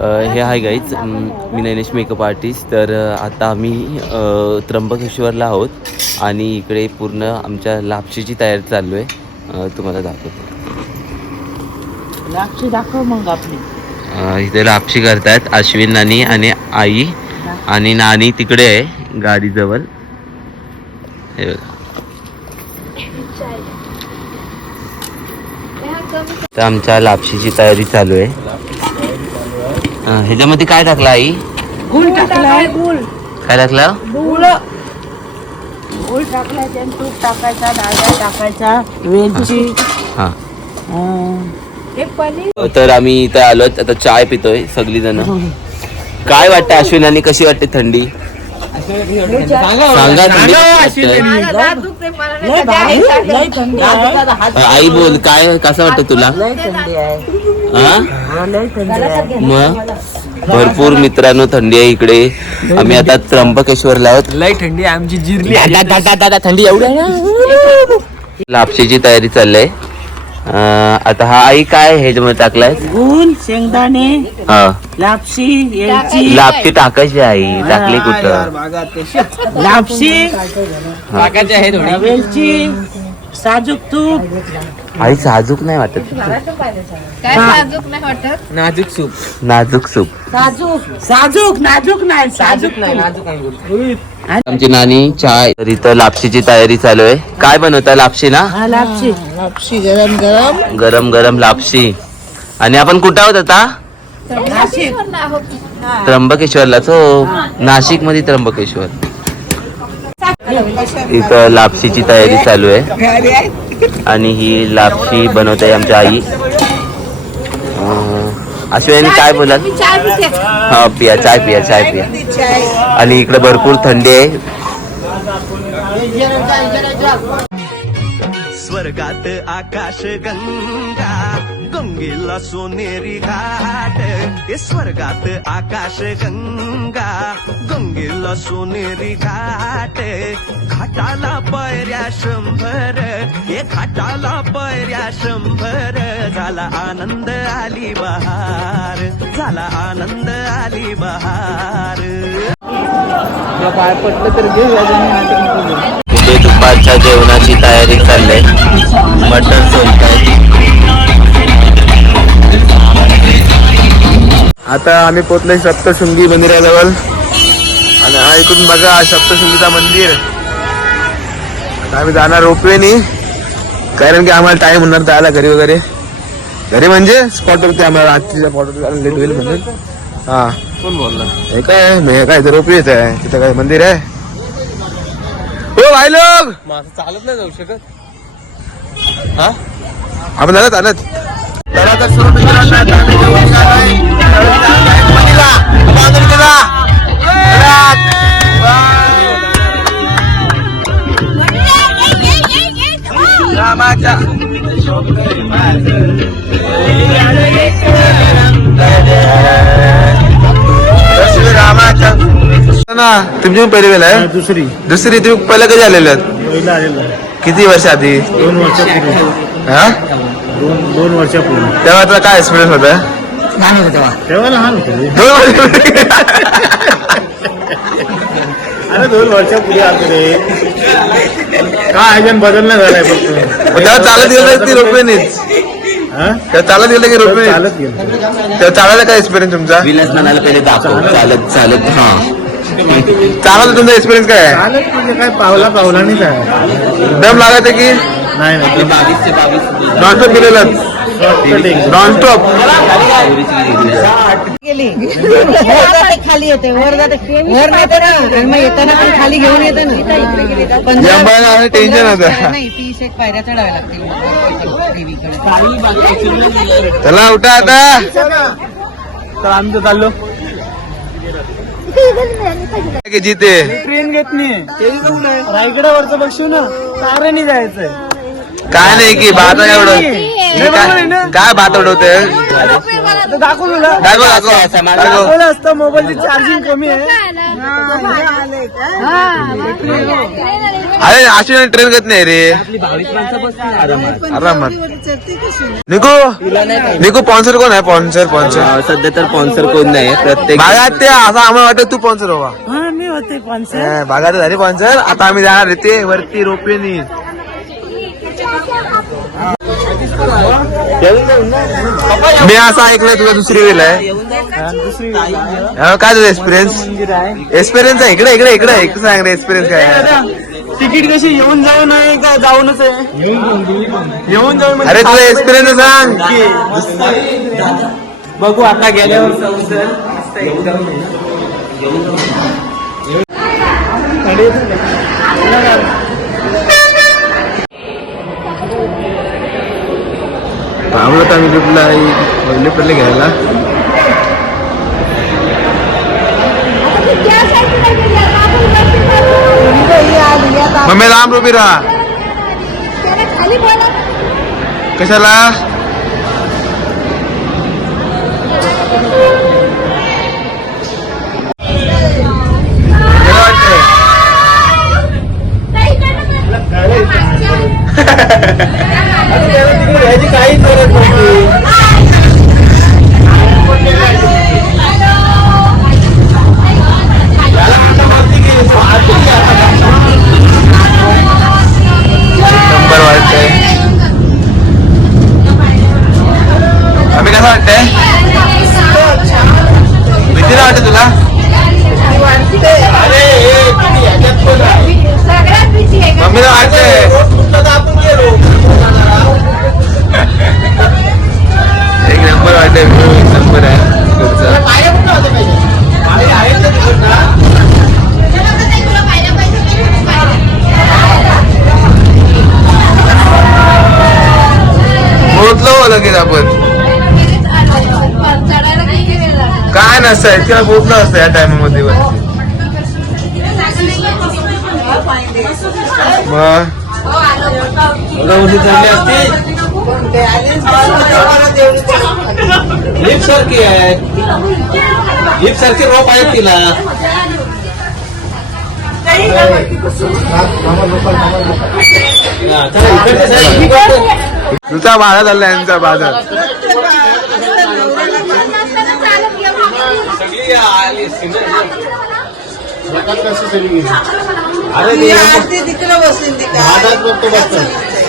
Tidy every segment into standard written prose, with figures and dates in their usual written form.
हे आहे गाईज, मी Nainesh makeup artist. तर आता आम्ही त्र्यंबकेश्वरला आहोत आणि इकडे पूर्ण आमच्या लापशीची तयारी चालू आहे. तुम्हाला दाखवतो. लापशी दाखव मग आपली. इथे लापशी करतायत अश्विन नानी आणि आई, आणि नानी तिकडे आहे गाडीजवळ. हे बघा. तर आमच्या लापशीची तयारी चालू आहे. ह्याच्यामध्ये काय टाकलं आई? गुळ टाकलाय. गुळ काय टाकलं? गुळ. गुळ टाकलाय, तूप टाकायचा, डाळ्या टाकायचा, वेलची. हा. एक पनीर. तर आम्ही इथं आलो, आता चाय पितोय सगळी जण. काय वाटतं अश्विन आणि कशी वाटते थंडी? सांगा थंडी. आई बोल, काय कसं वाटतं तुला? मग भरपूर मित्रांनो थंडी आहे इकडे. आम्ही आता त्र्यंबकेश्वरला आहोत. लय थंडी आहे आमची जिरली. थंडी एवढी आहे. लापशीची तयारी चालली आहे. आता हा आई काय ह्याच्यामध्ये टाकलाय? गुळ, शेंगदाणे, लापशी, वेलची. लापशी टाकायची आई, टाकली कुठं? लापशी टाकायची आहे थोडी. वेलची, साजूक तूप. आई साजूक नाही वाटत. नाजूक सूप. नाजूक सूप. साजूक नाजूक नाही, साजूक नाही. नाजूक आहे. आमची नानी चाय. तर इथं लापशीची तयारी चालू आहे. काय बनवता? लापशी ना? लापशी. लापशी गरम गरम. गरम गरम लापशी. आणि आपण कुठं आहोत आता? नाशिक. त्र्यंबकेश्वरलाच. हो, नाशिक मध्ये त्र्यंबकेश्वर. इथं लापशीची तयारी चालू आहे आणि ही लापशी बनवत आहे आमच्या आई. अश्विनी काय बोलाल? हा, पिया चाय, पिया चाय, पिया. आणि इकडे भरपूर थंडी आहे. स्वर्गात आकाश गंगा, गंगेला सोनेरी घाट. हे स्वर्गात आकाश गंगा, गंगेला सोनेरी घाट. घाटाला पायऱ्या 100, हे घाटाला पायऱ्या 100. झाला आनंद आली बहार, झाला आनंद आली बहार. पाय पटलं तर घे. इथे दुपारच्या जेवणाची तयारी चालली आहे. मटण सोलताय. आता आम्ही पोहोचलोय सप्तशृंगी मंदिराजवळ आणि हा इकडून बघा सप्तशृंगीचा मंदिर. आता आम्ही जाणार रोपवेनी, कारण की आम्हाला टाइम होणार जायला घरी वगैरे. घरी म्हणजे स्पॉटवरती, आम्हाला रात्रीच्या स्पॉटवरती जायला लेट होईल म्हणून. हा, कोण बोलला? हे काय रोपवेच आहे, तिथं काय मंदिर आहे. हो भाई लोग, चालत नाही जाऊ शकत. आपण जाणार चालत. तर आता सर्व मित्रांना आम्ही जेवण करणार रामाच्या ना. तुमची पहिले वेळ आहे? दुसरी. तुम्ही पहिला कधी आलेले आहेत? किती वर्ष आधी? 2 वर्षापूर्वी. हा, 2 वर्षापूर्वी. तेव्हा काय एक्सपिरियन्स होता? तेव्हा लहान होतो. 2 वर्ष. अरे 2 वर्षापूर्वी आलो रे. काय आयोजन बदलणं झालंय फक्त. तेव्हा चालत गेलं की रोपवेनेच? तेव्हा चालत गेलं की रोपवे? चालत गेलो. तेव्हा चालायला काय एक्सपिरियन्स तुमचा? विलास नानाला पहिले दाखव. चालत चालत. हा, चालायला तुमचा एक्सपिरियन्स काय आहे? चालत म्हणजे काय पावलानेच आहे. दम लागायचं की नाही नाही. 22 ते 22 नॉनस्टॉप गेलेलं? नॉनस्टॉप. गेली खाली येते, वर जाते, वर नेते ना, आणि मग येताना पण खाली घेऊन येते ना. टेन्शन होतं. नाही, 30 एक पायऱ्या चढाव्या लागतील. चला उठा आता. तर आम्ही तर चाललो. जिथे ट्रेन घेत नाही. रायगडावरचं बघशील ना, तारेने जायचंय. काय नाही की भात एवढं काय भात उडवते दाखव तुला दाखव असतं मोबाईलची चार्जिंग कमी आहे. अरे अशी ट्रेन घेत नाही रे आरामात. निकू स्पॉन्सर कोण आहे? स्पॉन्सर सध्या तर स्पॉन्सर कोण नाही प्रत्येक भागात ते असं आम्हाला वाटतं तू स्पॉन्सर व्हा. मी होते स्पॉन्सर. भागात झाली स्पॉन्सर. आता आम्ही जाणार आहे ते वरती रोपवेनी. मी असं ऐकलंय तुला दुसरी वेळ आहे काय तुझा एक्सपिरियन्स आहे? इकडे इकडे इकडे एक सांग रे एक्सपिरियन्स काय आहे? तिकीट कशी येऊन जाऊन आहे का जाऊनच आहे? येऊन जाऊन म्हणजे अरे तुझा एक्सपिरियन्स सांग. बघू आता गेल्यावर. थांबलो तर आम्ही लिफ्टला घ्यायला. मम्मी लांब उभी राहा. कशाला? काही गरज नव्हती. नंबर वाटतंय. आम्ही कसं वाटतंय? भीती नाही वाटत तुला? मम्मीला वाटतंय. एक नंबर वाटतंय. एक नंबर आहे पोहोचलो लगेच आपण. काय नसतं इतक्या पोहोचलं असतं या टायमामध्ये. मग लिफ्ट सारखी आहे. लिफ्ट सारखी रोप आहेत तिला. तुझा बाजार झाला यांचा बाजार.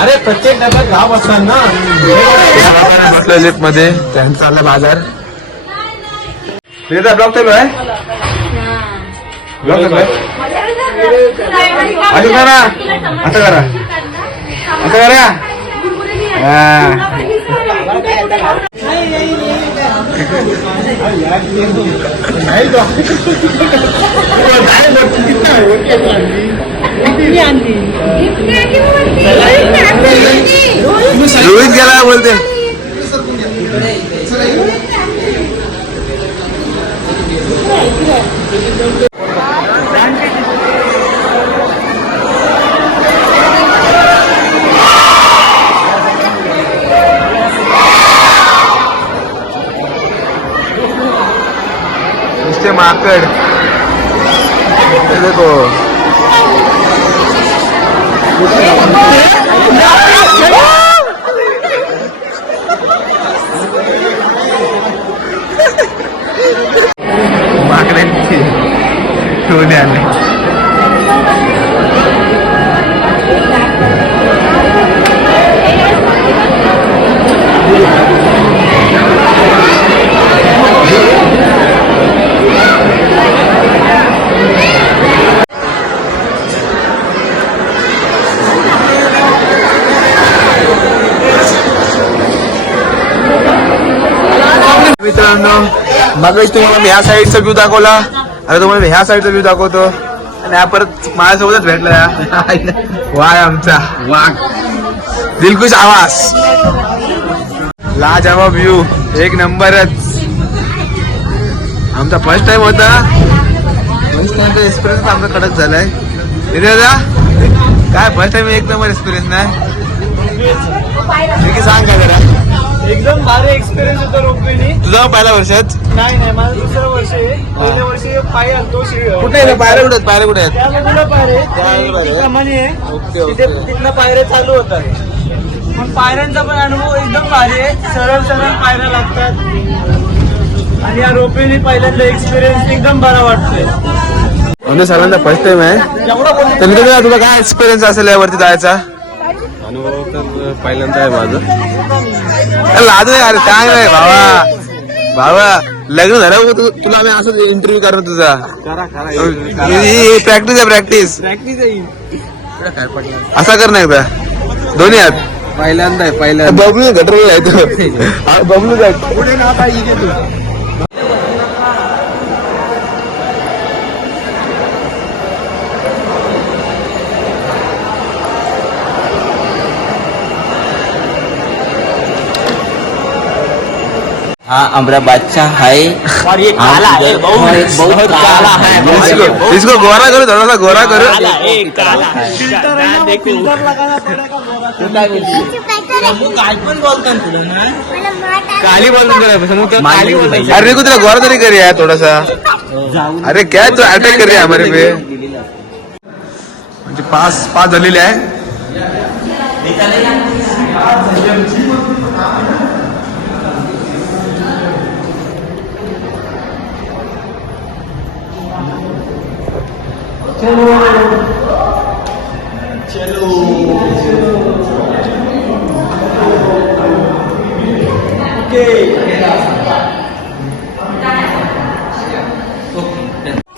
अरे प्रत्येक डब्यात गाव असतात ना. बसलो लिफ्ट मध्ये त्यांचा चालला बाजार. ब्लॉक चालू आहे. ब्लॉक चालू आहे. असं करा असं करा असं करा. रोहित गेला बोलते. नुसते माकड देखो. माकडांची टोळी आली. मित्रांनो मग तुम्हाला मी ह्या साईडचा व्ह्यू दाखवला. आता तुम्हाला मी ह्या साईडचा व्ह्यू दाखवतो. आणि हा परत माझ्यासोबतच भेटला वाघ आमचा. वाघ दिलखुश आवाज. लाजवाब व्ह्यू एक नंबरच. आमचा फर्स्ट टाइम होता. फर्स्ट टाइमचा एक्सपिरियन्स आमचा कडक झालाय. काय फर्स्ट टाइम एक नंबर एक्सपिरियन्स नाही. ठीक आहे, सांग काय जरा. एकदम भारी एक्सपिरियन्स होता रोपवेनी. तुझा पहिल्या वर्षात नाही माझं दुसरं वर्ष आहे. पहिल्या वर्षी पाय आलतो कुठे आहे? पायऱ्या कुठे आहेत? पायऱ्या कुठे आहेत? त्या बाजूला पायरे ती कमानी आहे. तिथे तिथनं पायऱ्या चालू होतात. पण पायऱ्यांचा पण अनुभव एकदम भारी आहे. सरळ सरळ पायऱ्या लागतात आणि या रोपवेनी पहिल्यांदा एक्सपिरियन्स एकदम बरा वाटतोय. म्हणजे सर्वांचा फर्स्ट टाइम आहे. तर मित्रांनो, तुला काय एक्सपिरियन्स असेल यावरती जायचा? अनुभव तर पहिल्यांदा आहे माझं. लाज नाही अरे, काय नाही भावा लग्न झालं तुला आम्ही असंच इंटरव्ह्यू करणार तुझा. प्रॅक्टिस आहे, प्रॅक्टिस. असा कर ना एकदा, दोन्ही हात. पहिल्यांदा आहे पहिल्यांदा. बबलू घटरला आहे तो. बबलू पुढे ना पाहिजे तू. हाँ हमारा बादशाह है और ये काला है, बहुत काला है. इसको गोरा करो, थोड़ा सा गोरा करो. काली बोलून अरे को तेरा गोरा तरी करिए यार थोड़ा सा. अरे क्या तो अटॅक कर रही है हमारे पे. म्हणजे पास झालेले आहे.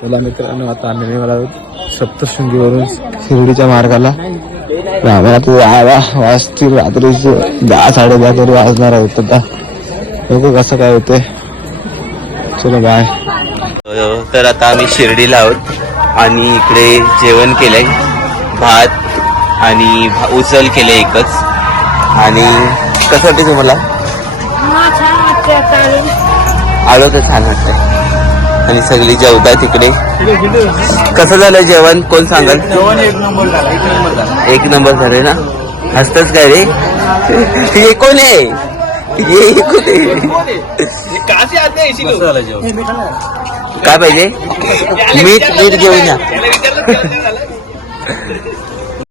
चला मित्रांनो, आता आम्ही निघालो आहोत सप्तशृंगीवरून शिर्डीच्या मार्गाला. आम्हाला तू वाजतील रात्रीचे 10-10:30 तरी वाजणार आहेत. आता बघू कसं काय होते. चलो बाय. तर आता आम्ही शिर्डीला आहोत आणि इकडे जेवण केलंय, भात आणि उसळ केले एकच. आणि कसं वाटते तुम्हाला? आलो तर छान वाटतंय. आणि सगळी जेवताय तिकडे. कसं झालं जेवण कोण सांगाल? एक नंबर झाले ना. हसतच काय रे? हे कोण आहे? ये कोण आहे? काय पाहिजे? मीठ घेऊन या.